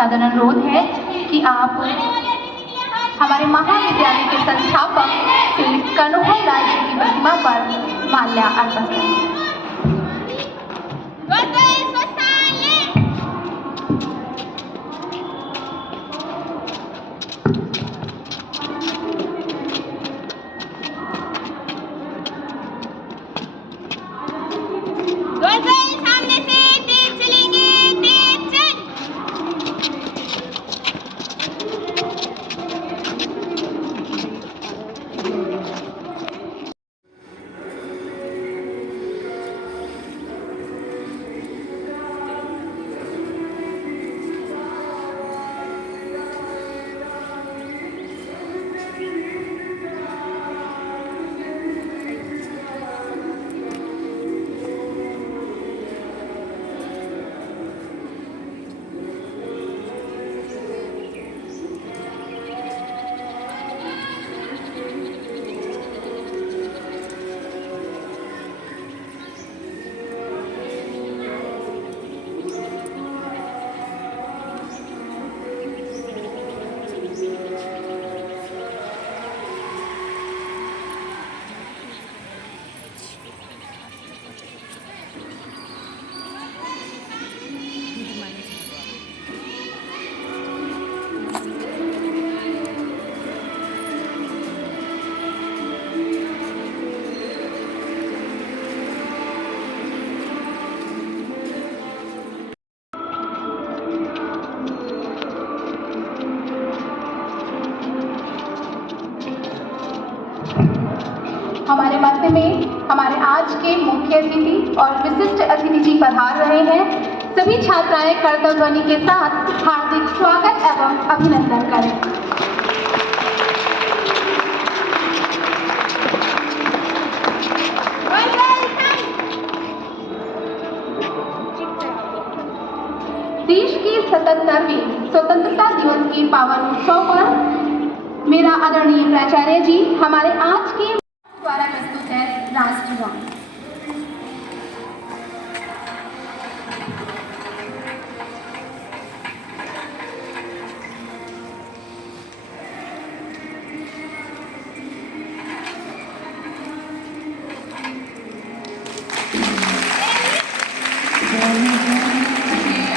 सादर अनुरोध है कि आप हमारे महाविद्यालय के संस्थापक श्री कन्हैया लाल जी की प्रतिमा पर माल्यार्पण करें। हमारे मध्य में हमारे आज के मुख्य अतिथि और विशिष्ट अतिथि जी पधार रहे हैं। सभी छात्राएं करतब ध्वनि के साथ हार्दिक स्वागत एवं अभिनंदन करें। देश के 77वें स्वतंत्रता दिवस के पावन उत्सव पर मेरा आदरणीय प्राचार्य जी हमारे आज के द्वारा प्रस्तुत है राष्ट्रगान।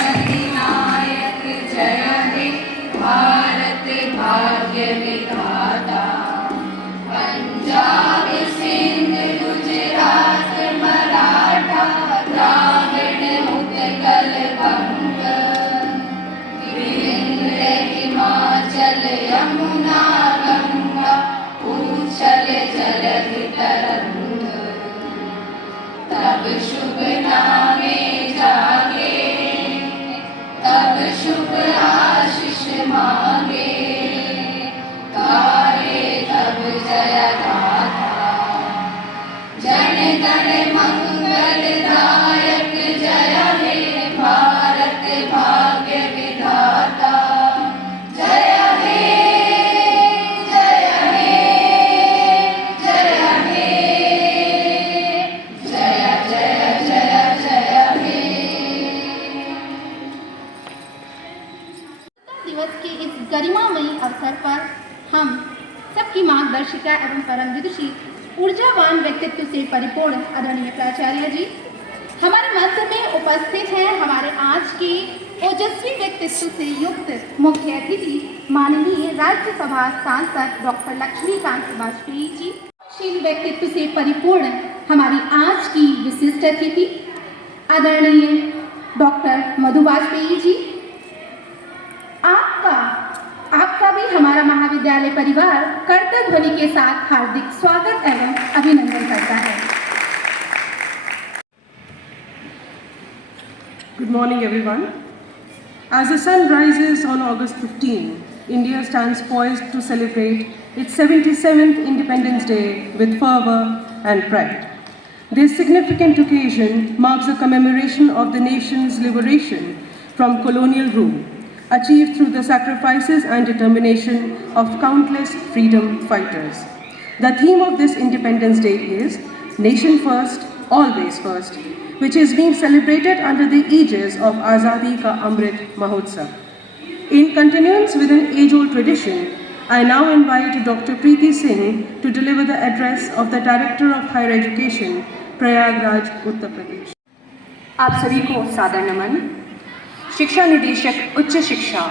अधिनायक जय हे भारत भाग्य विधाता, पंजाब सिंध गुजरात मराठा द्राविड़ उत्कल बंग, विंध्य हिमाचल यमुना गंगा उच्छल जलधि तरंग, तब शुभ नामे जागे, तब शुभ आशीष मांगे, गाए तब जय गाथा, जन गण मंगल दायक जय हे भारत भाग्य विधाता, जय हे जय हे जय हे जय जय जय जय हे। दिवस के इस गरिमामयी अवसर पर हम सबकी मार्गदर्शिका एवं परम विदुषी ऊर्जावान व्यक्तित्व से परिपूर्ण आदरणीय प्राचार्य जी हमारे मध्य में उपस्थित हैं। हमारे आज के ओजस्वी व्यक्तित्व से युक्त मुख्य अतिथि माननीय राज्यसभा सांसद डॉक्टर लक्ष्मीकांत वाजपेयी जी, शील व्यक्तित्व से परिपूर्ण हमारी आज की विशिष्ट अतिथि आदरणीय डॉक्टर मधु वाजपेयी जी। आपका भी हमारा महाविद्यालय परिवार करतब ध्वनि के साथ हार्दिक स्वागत एवं अभिनंदन करता है। Good morning, everyone. As the sun rises on August 15, India stands poised to celebrate its 77th Independence Day with fervor and pride. This significant occasion marks the commemoration of the nation's liberation from colonial rule, achieved through the sacrifices and determination of countless freedom fighters. The theme of this Independence Day is Nation First, Always First, which is being celebrated under the aegis of Azadi Ka Amrit Mahotsav. In continuance with an age-old tradition, I now invite Dr. Preeti Singh to deliver the address of the Director of Higher Education, Prayagraj Uttar Pradesh. आप सभी को सादर नमन। शिक्षा निदेशक उच्च शिक्षा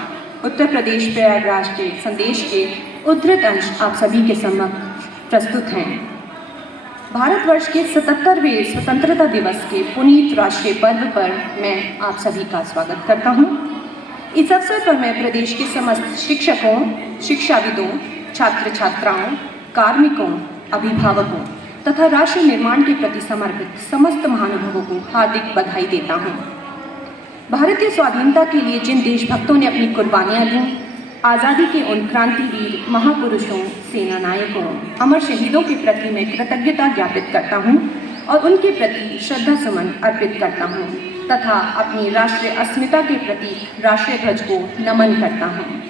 उत्तर प्रदेश प्रयागराज के संदेश के उद्धृत अंश आप सभी के समक्ष प्रस्तुत हैं। भारतवर्ष के 77वें स्वतंत्रता दिवस के पुनीत राष्ट्रीय पर्व पर मैं आप सभी का स्वागत करता हूं। इस अवसर पर मैं प्रदेश के समस्त शिक्षकों, शिक्षाविदों, छात्र छात्राओं, कार्मिकों, अभिभावकों तथा राष्ट्र निर्माण के प्रति समर्पित समस्त महानुभावों को हार्दिक बधाई देता हूं। भारतीय स्वाधीनता के लिए जिन देशभक्तों ने अपनी कुर्बानियां दी, आज़ादी के उन क्रांतिवीर महापुरुषों, सेना नायकों, अमर शहीदों के प्रति मैं कृतज्ञता ज्ञापित करता हूं और उनके प्रति श्रद्धा सुमन अर्पित करता हूं तथा अपनी राष्ट्रीय अस्मिता के प्रति राष्ट्रीय ध्वज को नमन करता हूं।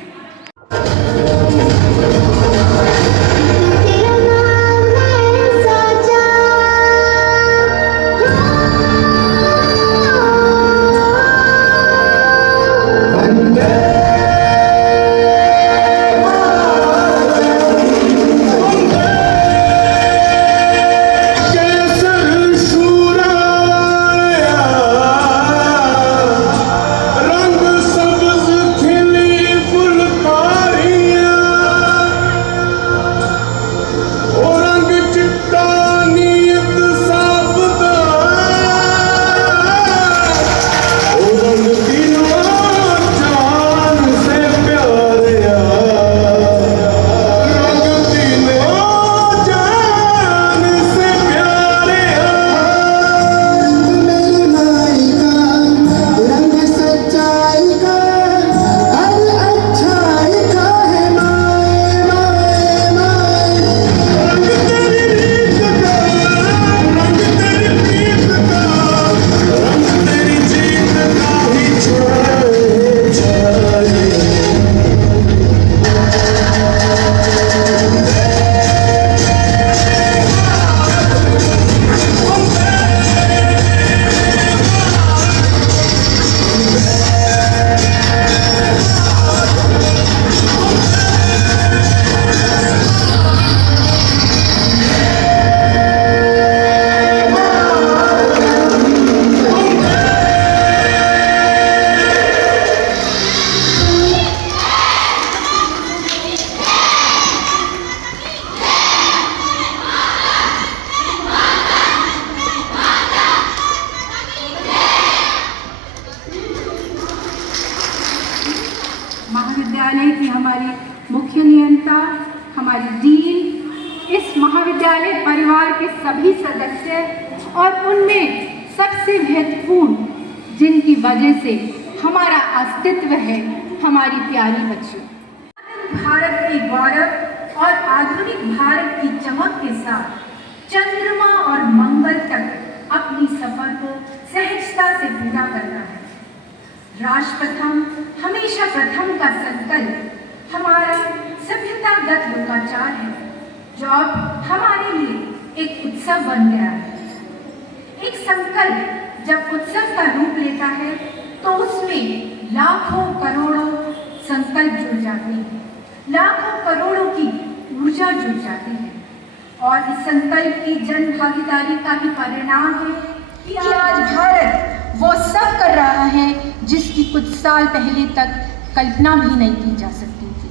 महाविद्यालय की हमारी मुख्य नियंता, हमारी डीन, इस महाविद्यालय परिवार के सभी सदस्य और उनमें सबसे महत्वपूर्ण जिनकी वजह से हमारा अस्तित्व है, हमारी प्यारी बच्चियों। भारत के गौरव और आधुनिक भारत की चमक के साथ चंद्रमा और मंगल तक अपनी सफर को सहजता से पूरा करना है। राष्ट्र प्रथम, हमेशा प्रथम का संकल्प हमारा सभ्यतागत लोकाचार है, जो अब हमारे लिए एक उत्सव बन गया है। एक संकल्प जब उत्सव का रूप लेता है तो उसमें लाखों करोड़ों संकल्प जुड़ जाते हैं, लाखों करोड़ों की ऊर्जा जुड़ जाती है और इस संकल्प की जन भागीदारी का ही परिणाम है कि आज भारत वो सब कर रहा है जिसकी कुछ साल पहले तक कल्पना भी नहीं की जा सकती थी।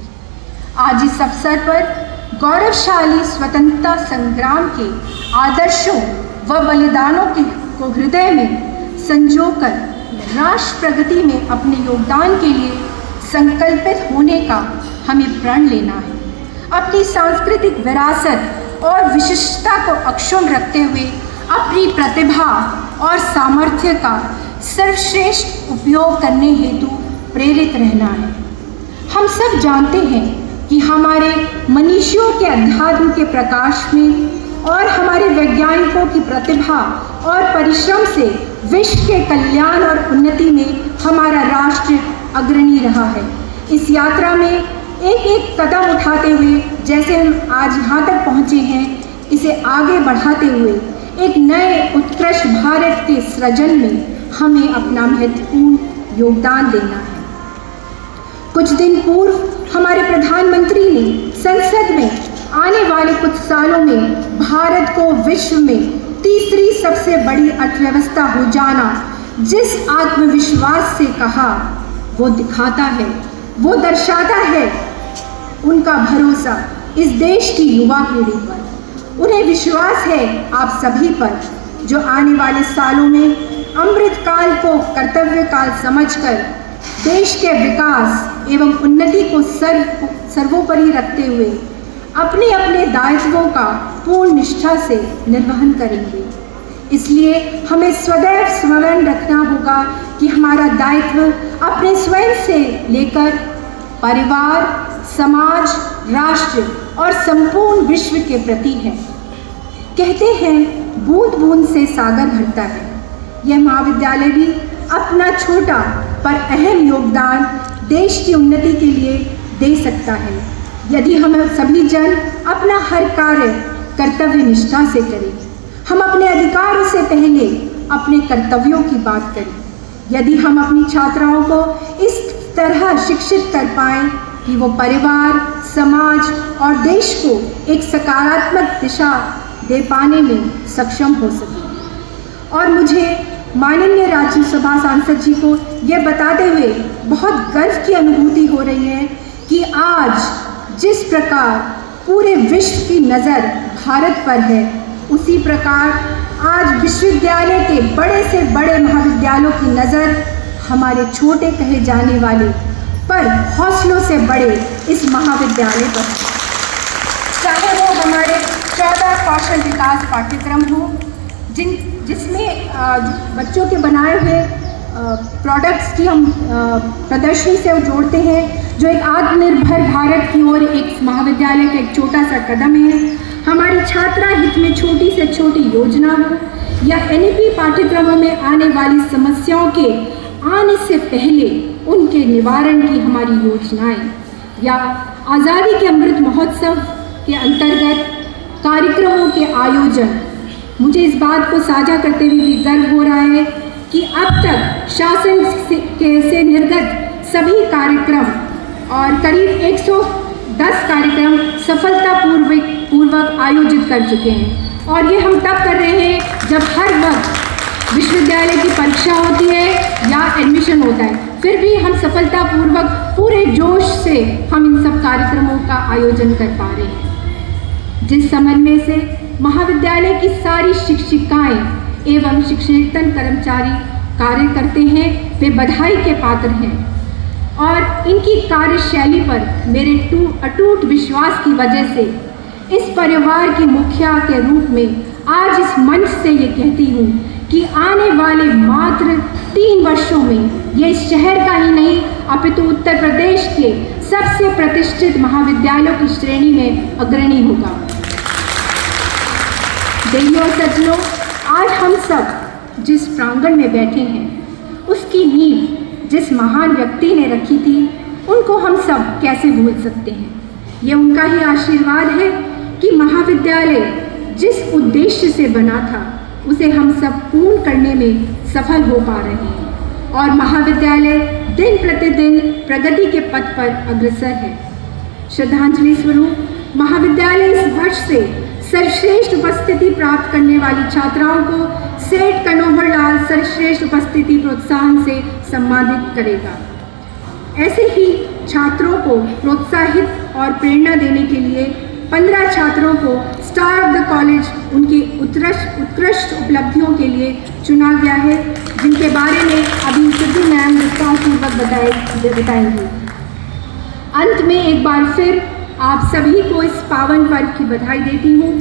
आज इस अवसर पर गौरवशाली स्वतंत्रता संग्राम के आदर्शों व बलिदानों को हृदय में संजोकर राष्ट्र प्रगति में अपने योगदान के लिए संकल्पित होने का हमें प्रण लेना है। अपनी सांस्कृतिक विरासत और विशिष्टता को अक्षुण्ण रखते हुए अपनी प्रतिभा और सामर्थ्य का सर्वश्रेष्ठ उपयोग करने हेतु प्रेरित रहना है। हम सब जानते हैं कि हमारे मनीषियों के अध्यात्म के प्रकाश में और हमारे वैज्ञानिकों की प्रतिभा और परिश्रम से विश्व के कल्याण और उन्नति में हमारा राष्ट्र अग्रणी रहा है। इस यात्रा में एक एक कदम उठाते हुए जैसे हम आज यहाँ तक पहुँचे हैं, इसे आगे बढ़ाते हुए एक नए उत्कृष्ट भारत के सृजन में हमें अपना महत्वपूर्ण योगदान देना है। कुछ दिन पूर्व हमारे प्रधानमंत्री ने संसद में आने वाले कुछ सालों में भारत को विश्व में तीसरी सबसे बड़ी अर्थव्यवस्था हो जाना जिस आत्मविश्वास से कहा, वो दिखाता है, वो दर्शाता है उनका भरोसा इस देश की युवा पीढ़ी पर। उन्हें विश्वास है आप सभी पर, जो आने वाले सालों में अमृत काल को कर्तव्य काल समझकर देश के विकास एवं उन्नति को सर्वोपरि रखते हुए अपने अपने दायित्वों का पूर्ण निष्ठा से निर्वहन करेंगे। इसलिए हमें सदैव स्मरण रखना होगा कि हमारा दायित्व अपने स्वयं से लेकर परिवार, समाज, राष्ट्र और संपूर्ण विश्व के प्रति है। कहते हैं बूंद बूंद से सागर भरता है। यह महाविद्यालय भी अपना छोटा पर अहम योगदान देश की उन्नति के लिए दे सकता है, यदि हम सभी जन अपना हर कार्य कर्तव्य निष्ठा से करें। हम अपने अधिकारों से पहले अपने कर्तव्यों की बात करें। यदि हम अपनी छात्राओं को इस तरह शिक्षित कर पाएं कि वो परिवार, समाज और देश को एक सकारात्मक दिशा दे पाने में सक्षम हो सके। और मुझे माननीय राज्यसभा सांसद जी को यह बताते हुए बहुत गर्व की अनुभूति हो रही है कि आज जिस प्रकार पूरे विश्व की नज़र भारत पर है, उसी प्रकार आज विश्वविद्यालय के बड़े से बड़े महाविद्यालयों की नज़र हमारे छोटे कहे जाने वाले पर हौसलों से बड़े इस महाविद्यालय पर है। चाहे वो हमारे 14 कौशल विकास पाठ्यक्रम हो, जिसमें बच्चों के बनाए हुए प्रोडक्ट्स की हम प्रदर्शनी से जोड़ते हैं, जो एक आत्मनिर्भर भारत की ओर एक महाविद्यालय का एक छोटा सा कदम है। हमारी छात्रा हित में छोटी से छोटी योजना हो या NEP पाठ्यक्रमों में आने वाली समस्याओं के आने से पहले उनके निवारण की हमारी योजनाएं, या आज़ादी के अमृत महोत्सव के अंतर्गत कार्यक्रमों के आयोजन। मुझे इस बात को साझा करते हुए भी गर्व हो रहा है कि अब तक शासन से निर्गत सभी कार्यक्रम और करीब 110 कार्यक्रम सफलतापूर्वक आयोजित कर चुके हैं। और ये हम तब कर रहे हैं जब हर वक्त विश्वविद्यालय की परीक्षा होती है या एडमिशन होता है, फिर भी हम सफलतापूर्वक पूरे जोश से हम इन सब कार्यक्रमों का आयोजन कर पा रहे हैं। जिस समन्वय से महाविद्यालय की सारी शिक्षिकाएं एवं शिक्षणेतर कर्मचारी कार्य करते हैं, वे बधाई के पात्र हैं। और इनकी कार्यशैली पर मेरे अटूट विश्वास की वजह से इस परिवार की मुखिया के रूप में आज इस मंच से ये कहती हूँ कि आने वाले मात्र 3 वर्षों में ये इस शहर का ही नहीं अपितु उत्तर प्रदेश के सबसे प्रतिष्ठित महाविद्यालयों की श्रेणी में अग्रणी होगा। देवियों और सज्जनों, आज हम सब जिस प्रांगण में बैठे हैं, उसकी नींव जिस महान व्यक्ति ने रखी थी, उनको हम सब कैसे भूल सकते हैं। ये उनका ही आशीर्वाद है कि महाविद्यालय जिस उद्देश्य से बना था, उसे हम सब पूर्ण करने में सफल हो पा रहे हैं और महाविद्यालय दिन प्रतिदिन प्रगति के पथ पर अग्रसर है। श्रद्धांजलि स्वरूप महाविद्यालय इस वर्ष से सर्वश्रेष्ठ उपस्थिति प्राप्त करने वाली छात्राओं को सेठ कन्वर लाल सर्वश्रेष्ठ उपस्थिति प्रोत्साहन से सम्मानित करेगा। ऐसे ही छात्रों को प्रोत्साहित और प्रेरणा देने के लिए 15 छात्रों को स्टार ऑफ द कॉलेज उनकी उत्कृष्ट उपलब्धियों के लिए चुना गया है, जिनके बारे में अभी सिद्धू मैम विस्तारपूर्वक बताएंगी। अंत में एक बार फिर आप सभी को इस पावन पर्व की बधाई देती हूँ।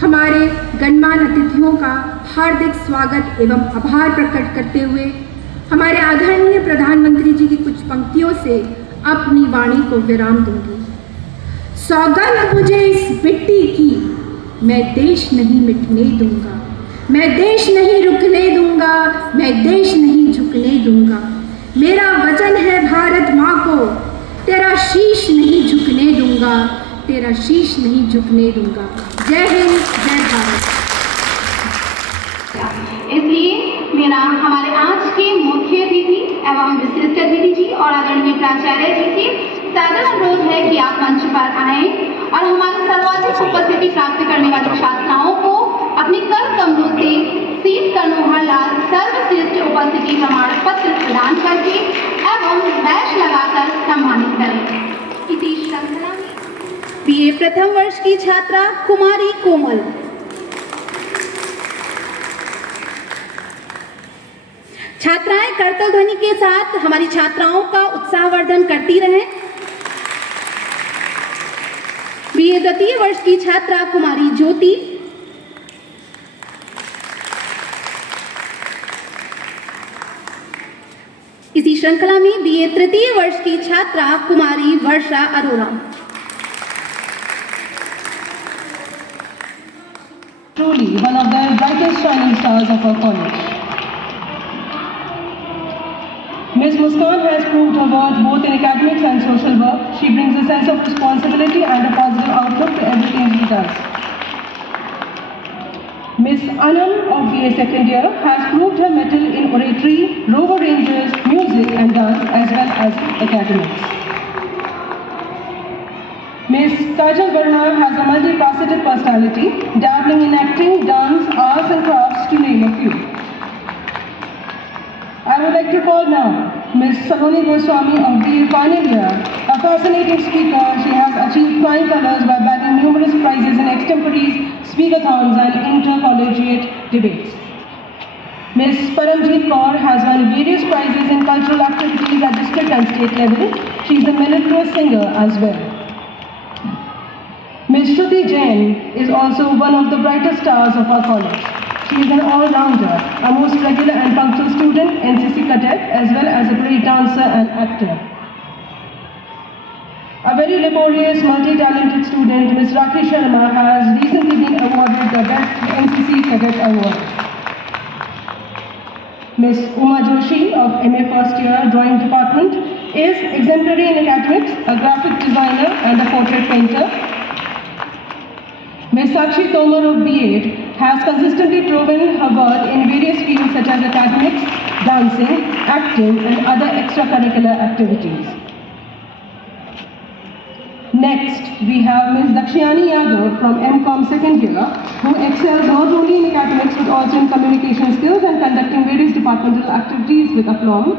हमारे गणमान्य अतिथियों का हार्दिक स्वागत एवं आभार प्रकट करते हुए हमारे आदरणीय प्रधानमंत्री जी की कुछ पंक्तियों से अपनी वाणी को विराम दूंगी। सौगंध मुझे इस मिट्टी की, मैं देश नहीं मिटने दूंगा, मैं देश नहीं रुकने दूंगा, मैं देश नहीं झुकने दूंगा। मेरा वचन है भारत माँ को, तेरा शीश नहीं झुकने दूंगा, तेरा शीश नहीं झुकने दूंगा। जय हिंद, जय भारत। इसलिए मेरा हमारे आज के मुख्य अतिथि एवं विशिष्ट अतिथि जी और आदरणीय प्राचार्य जी से सादर अनुरोध है कि आप मंच पर आएं और हमारी सर्वाधिक उपस्थिति प्राप्त करने वाली छात्राओं को अपनी कर कमरों से सीट कनोहर लाल सर्वश्रेष्ठ उपस्थिति प्रमाण पत्र प्रदान करके एवं बैच लगाकर सम्मानित करें। इसी श्रृंखला में बीए प्रथम वर्ष की छात्रा कुमारी कोमल, छात्राएं करतल ध्वनि के साथ हमारी छात्राओं का उत्साहवर्धन करती रहें। बीए द्वितीय वर्ष की छात्रा कुमारी ज्योति, इसी श्रृंखला में बीए तृतीय वर्ष की छात्रा कुमारी वर्षा Arora. Truly one of the brightest shining stars of our college. Ms. Muskan has proved her worth both in academics and social work. She brings a sense of responsibility and a positive outlook to everything she does. Ms. Anam of BA second year has proved her mettle in oratory, Rover Rangers, music and dance as well as academics. Ms. Kajal Verma has a multifaceted personality, dabbling in acting, dance, arts and crafts to name a few. I would like to call now Ms. Saloni Goswami of BA final year, a fascinating speaker. She has achieved flying colors by bagging numerous prizes in extemporaries, speakathons and intercollegiate debates. Ms. Paramjeet Kaur has won various prizes in cultural activities at district and state level. She is a mellifluous singer as well. Ms. Shruti Jain is also one of the brightest stars of our college. She is an all-rounder, a most regular and punctual student, NCC cadet, as well as a great dancer and actor. A very laborious, multi-talented student, Ms. Rakhi Sharma, has recently been awarded the Best NCC Cadet Award. Ms. Uma Joshi of MA First Year Drawing Department is exemplary in academics, a graphic designer and a portrait painter. Ms. Sakshi Tomar of B.Ed has consistently proven her worth in various fields such as academics, dancing, acting and other extracurricular activities. Next, we have Ms. Dakshayani Yadav from MCOM second year, who excels not only in academics but also in communication skills and conducting various departmental activities with aplomb.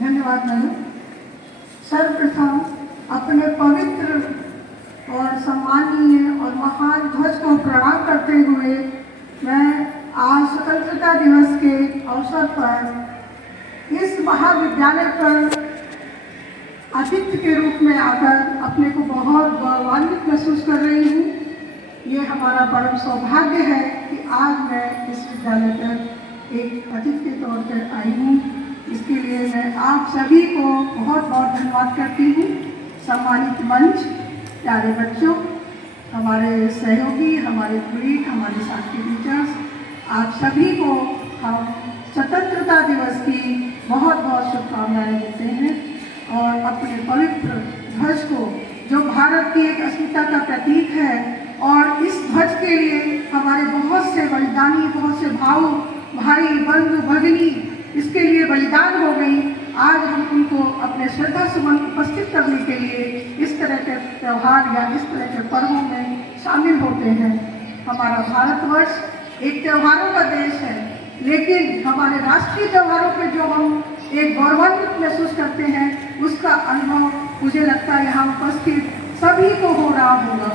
धन्यवाद madam. सर्वप्रथम अपने पवित्र और सम्मानीय और महान ध्वज को प्रणाम करते हुए मैं आज स्वतंत्रता दिवस के अवसर पर इस महाविद्यालय पर अतिथि के रूप में आकर अपने को बहुत गौरवान्वित महसूस कर रही हूँ। ये हमारा परम सौभाग्य है कि आज मैं इस विद्यालय पर एक अतिथि के तौर पर आई हूँ। इसके लिए मैं आप सभी को बहुत बहुत धन्यवाद करती हूँ। सम्मानित मंच, प्यारे बच्चों, हमारे सहयोगी, हमारे कुलीग, हमारे साथ के टीचर्स, आप सभी को हम स्वतंत्रता दिवस की बहुत बहुत शुभकामनाएं देते हैं और अपने पवित्र ध्वज को, जो भारत की एक अस्मिता का प्रतीक है, और इस ध्वज के लिए हमारे बहुत से बलिदानी, बहुत से भाई बंधु भगिनी इसके लिए बलिदान हो गई। आज हम उनको अपने श्रद्धा सुमन उपस्थित करने के लिए इस तरह के त्यौहार या इस तरह के पर्वों में शामिल होते हैं। हमारा भारतवर्ष एक त्योहारों का देश है, लेकिन हमारे राष्ट्रीय त्योहारों पे जो हम एक गौरवान्वित महसूस करते हैं, उसका अनुभव मुझे लगता है यहाँ उपस्थित सभी को हो रहा होगा।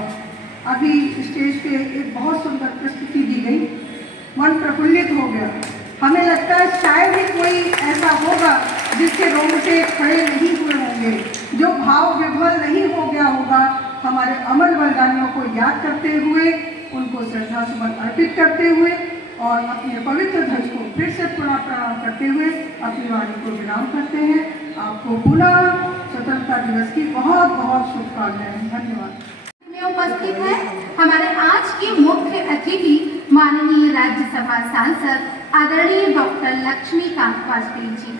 अभी स्टेज पे एक बहुत सुंदर प्रस्तुति दी गई, मन प्रफुल्लित हो गया। हमें लगता है शायद ही कोई ऐसा होगा जिसके रोंगटे खड़े नहीं हुए होंगे, जो भाव विभोर नहीं हो गया होगा। हमारे अमर बलिदानियों को याद करते हुए, उनको श्रद्धा सुमन अर्पित करते हुए और अपने पवित्र ध्वज को फिर से प्रणाम करते हुए अपनी वाणी को विराम करते हैं। आपको पुनः स्वतंत्रता दिवस की बहुत बहुत शुभकामनाएं। धन्यवाद। में उपस्थित है हमारे आज के मुख्य अतिथि माननीय राज्यसभा सांसद आदरणीय डॉक्टर लक्ष्मीकांत वाजपेयी जी।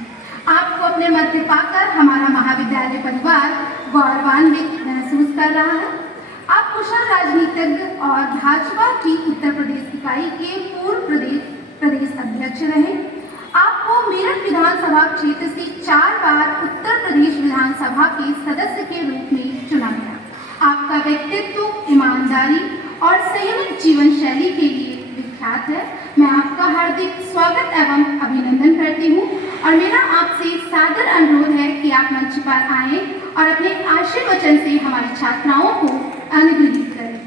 आपको अपने मध्य पाकर हमारा महाविद्यालय परिवार गौरवान्वित महसूस कर रहा है। आप कुशल राजनीतिज्ञ और भाजपा की उत्तर प्रदेश इकाई के पूर्व प्रदेश अध्यक्ष रहे। सभा के सदस्य के रूप में चुना गया। आपका व्यक्तित्व ईमानदारी और संयमित जीवन शैली के लिए विख्यात है। मैं आपका हार्दिक स्वागत एवं अभिनंदन करती हूँ और मेरा आपसे सादर अनुरोध है कि आप मंच पर आएं और अपने आशीर्वचन से हमारी छात्राओं को अनुग्रहित करें।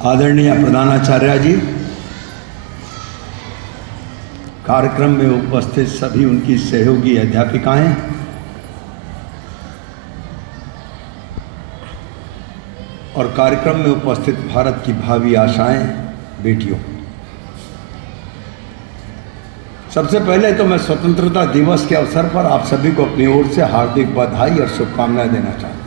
आदरणीय प्रधानाचार्य जी, कार्यक्रम में उपस्थित सभी उनकी सहयोगी अध्यापिकाएं, और कार्यक्रम में उपस्थित भारत की भावी आशाएं, बेटियों, सबसे पहले तो मैं स्वतंत्रता दिवस के अवसर पर आप सभी को अपनी ओर से हार्दिक बधाई और शुभकामनाएं देना चाहता हूं।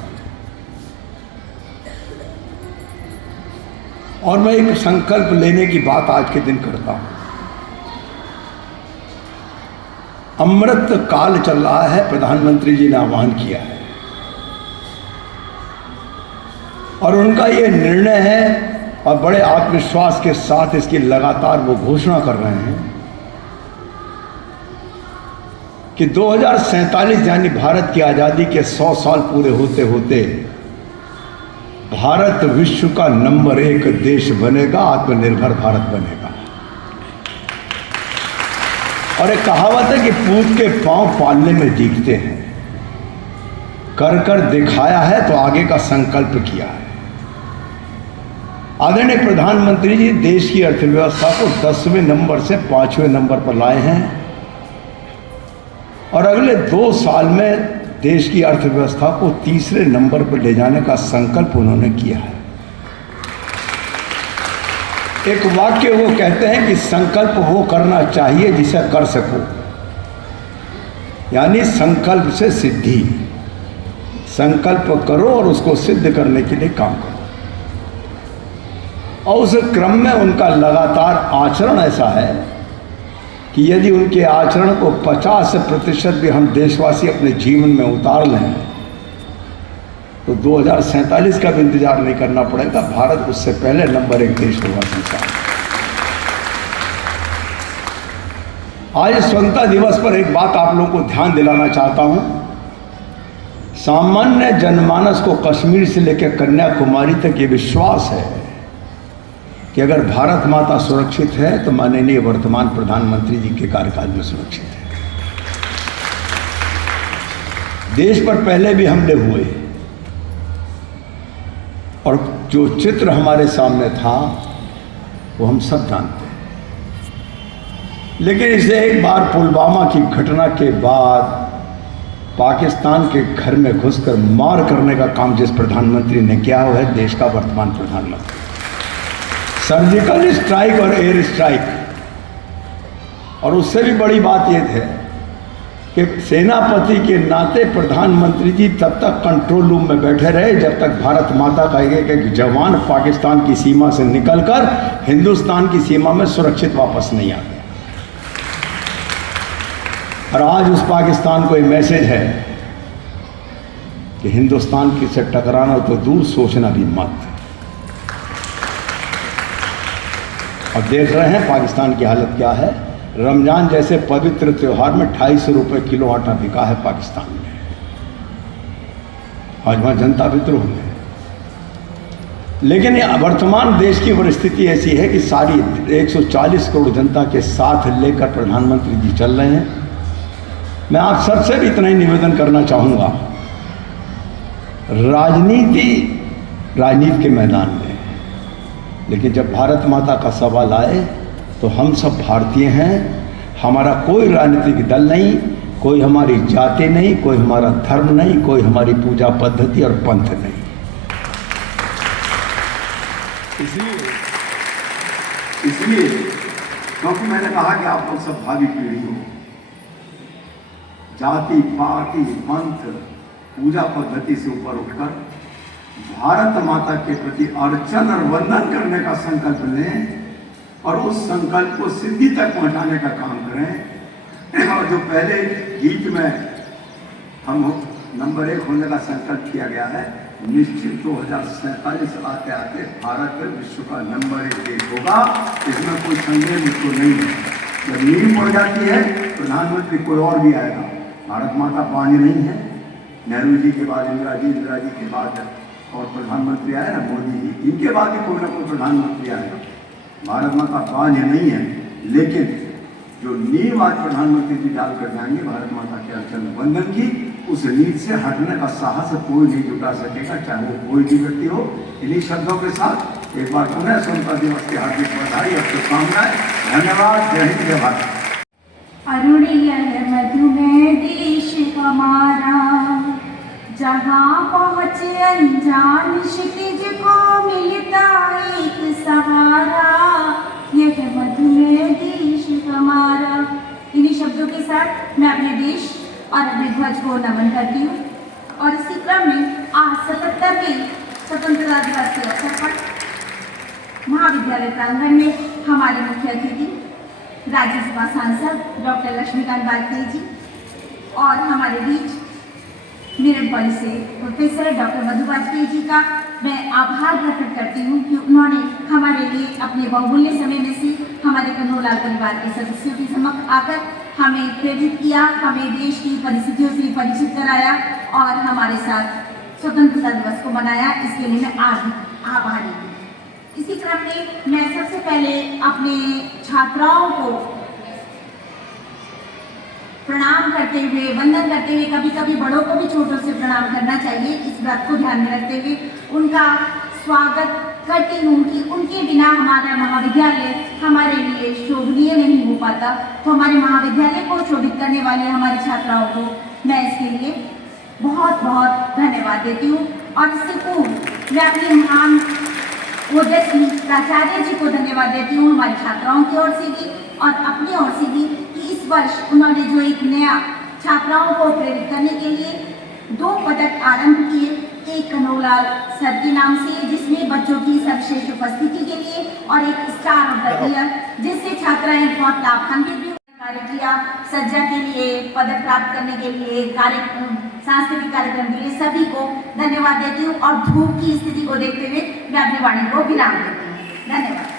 और मैं एक संकल्प लेने की बात आज के दिन करता हूं। अमृत काल चल रहा है, प्रधानमंत्री जी ने आह्वान किया है और उनका ये निर्णय है और बड़े आत्मविश्वास के साथ इसकी लगातार वो घोषणा कर रहे हैं कि 2047 यानी भारत की आज़ादी के 100 साल पूरे होते होते भारत विश्व का नंबर 1 देश बनेगा, आत्मनिर्भर भारत बनेगा। और एक कहावत है कि पूत के पांव पालने में दिखते हैं, कर कर दिखाया है तो आगे का संकल्प किया है। आदरणीय प्रधानमंत्री जी देश की अर्थव्यवस्था को 10वें नंबर से 5वें नंबर पर लाए हैं और अगले 2 साल में देश की अर्थव्यवस्था को 3रे नंबर पर ले जाने का संकल्प उन्होंने किया है। एक वाक्य वो कहते हैं कि संकल्प वो करना चाहिए जिसे कर सको, यानी संकल्प से सिद्धि। संकल्प करो और उसको सिद्ध करने के लिए काम करो। और उस क्रम में उनका लगातार आचरण ऐसा है कि यदि उनके आचरण को 50% भी हम देशवासी अपने जीवन में उतार लें तो 2047 का भी इंतजार नहीं करना पड़ेगा। भारत उससे पहले नंबर 1 देश होगा संसार। आज स्वतंत्रता दिवस पर एक बात आप लोगों को ध्यान दिलाना चाहता हूं। सामान्य जनमानस को कश्मीर से लेकर कन्याकुमारी तक ये विश्वास है कि अगर भारत माता सुरक्षित है तो माननीय वर्तमान प्रधानमंत्री जी के कार्यकाल में सुरक्षित है। देश पर पहले भी हमले हुए और जो चित्र हमारे सामने था वो हम सब जानते हैं। लेकिन इसे एक बार पुलवामा की घटना के बाद पाकिस्तान के घर में घुसकर मार करने का काम जिस प्रधानमंत्री ने किया वो है देश का वर्तमान प्रधानमंत्री। सर्जिकल स्ट्राइक और एयर स्ट्राइक। और उससे भी बड़ी बात यह है कि सेनापति के नाते प्रधानमंत्री जी तब तक कंट्रोल रूम में बैठे रहे जब तक भारत माता का एक जवान पाकिस्तान की सीमा से निकलकर हिंदुस्तान की सीमा में सुरक्षित वापस नहीं आ गया। और आज उस पाकिस्तान को ये मैसेज है कि हिंदुस्तान की से टकराना तो दूर, सोचना भी मत। और देख रहे हैं पाकिस्तान की हालत क्या है। रमजान जैसे पवित्र त्योहार में 250 रुपये किलो आटा बिका है पाकिस्तान में। आज वहाँ जनता विद्रोह में। लेकिन वर्तमान देश की परिस्थिति ऐसी है कि सारी 140 करोड़ जनता के साथ लेकर प्रधानमंत्री जी चल रहे हैं। मैं आप सबसे भी इतना ही निवेदन करना चाहूँगा, राजनीति के मैदान में, लेकिन जब भारत माता का सवाल आए तो हम सब भारतीय हैं। हमारा कोई राजनीतिक दल नहीं, कोई हमारी जाति नहीं, कोई हमारा धर्म नहीं, कोई हमारी पूजा पद्धति और पंथ नहीं। इसलिए क्योंकि मैंने कहा कि आप लोग सब भावी पीढ़ी हो, जाति पाति पंथ पूजा पद्धति से ऊपर उठकर भारत माता के प्रति अर्चन और वंदन करने का संकल्प लें और उस संकल्प को सिद्धि तक पहुंचाने का काम करें। और जो पहले गीत में हम नंबर 1 होने का संकल्प किया गया है। निश्चित 2047 आते आते भारत विश्व का नंबर 1 देश होगा, इसमें कोई संदेह मुझको नहीं है। जब नींव पड़ जाती है प्रधानमंत्री कोई और भी आएगा। भारत माता पानी नहीं है, नेहरू जी के बाद इंदिरा जी के बाद और प्रधानमंत्री आए ना मोदी जी, इनके बाद भी कोई ना कोई प्रधानमंत्री आएगा। भारत माता पानी नहीं है, लेकिन जो नींव आज प्रधानमंत्री जी डालकर जाएंगे भारत माता के अचल बंधन की, उस नींव से हटने का साहस कोई नहीं जुटा सकेगा, चाहे वो कोई भी व्यक्ति हो। इन्हीं शब्दों के साथ एक बार पुनः स्वतंत्रता दिवस की हार्दिक बधाई और शुभकामनाएं। धन्यवाद। जय हिंद, जय भारत। अरुणिय मधुमेह देश हमारा, जहाँ पहुँचे अनजान क्षितिज को मिलता एक सहारा, यह मधुमेह देश हमारा। इन्हीं शब्दों के साथ मैं अपने देश और अपने ध्वज को नमन करती हूँ। और इसी क्रम में आज 77वें स्वतंत्रता दिवस के अवसर पर महाविद्यालय प्रांगण में हमारे मुख्य अतिथि राज्यसभा सांसद डॉक्टर लक्ष्मीकांत वाजपेयी जी और हमारे बीच मेरठ कॉलेज से प्रोफेसर डॉक्टर मधु वाजपेयी जी का मैं आभार प्रकट करती हूँ कि उन्होंने हमारे लिए अपने बहुमूल्य समय में से हमारे कन्नौलाल परिवार के सदस्यों के समक्ष आकर हमें प्रेरित किया, हमें देश की परिस्थितियों से परिचित कराया और हमारे साथ स्वतंत्रता दिवस को मनाया। इसके लिए मैं आभारी हूँ। इसी क्रम में मैं सबसे पहले अपने छात्राओं को प्रणाम करते हुए, वंदन करते हुए, कभी कभी बड़ों को भी छोटों से प्रणाम करना चाहिए, इस बात को ध्यान में रखते हुए उनका स्वागत करती हूँ कि उनके बिना हमारा महाविद्यालय हमारे लिए शोभनीय नहीं हो पाता। तो हमारे महाविद्यालय को शोभित करने वाले हमारी छात्राओं को मैं इसके लिए बहुत बहुत धन्यवाद देती हूँ। और इससे पूर्व मैं अपनी महान ओजस्वी प्राचार्य जी को धन्यवाद देती हूँ, हमारी छात्राओं की ओर से भी और अपनी ओर से भी, कि इस वर्ष उन्होंने जो एक नया छात्राओं को प्रेरित करने के लिए 2 पदक आरंभ किए, एक कन्नौलाल सर के नाम से जिसमें बच्चों की सर्वश्रेष्ठ उपस्थिति के लिए और एक स्टार ऑफ द ईयर जिससे छात्राएं बहुत लाभान्वित भी कार्य किया। सज्जा के लिए, पदक प्राप्त करने के लिए, सांस्कृतिक कार्यक्रम के लिए सभी को धन्यवाद देती हूँ और धूप की स्थिति को देखते हुए मैं अपनी वाणी को विराम देती हूँ। धन्यवाद।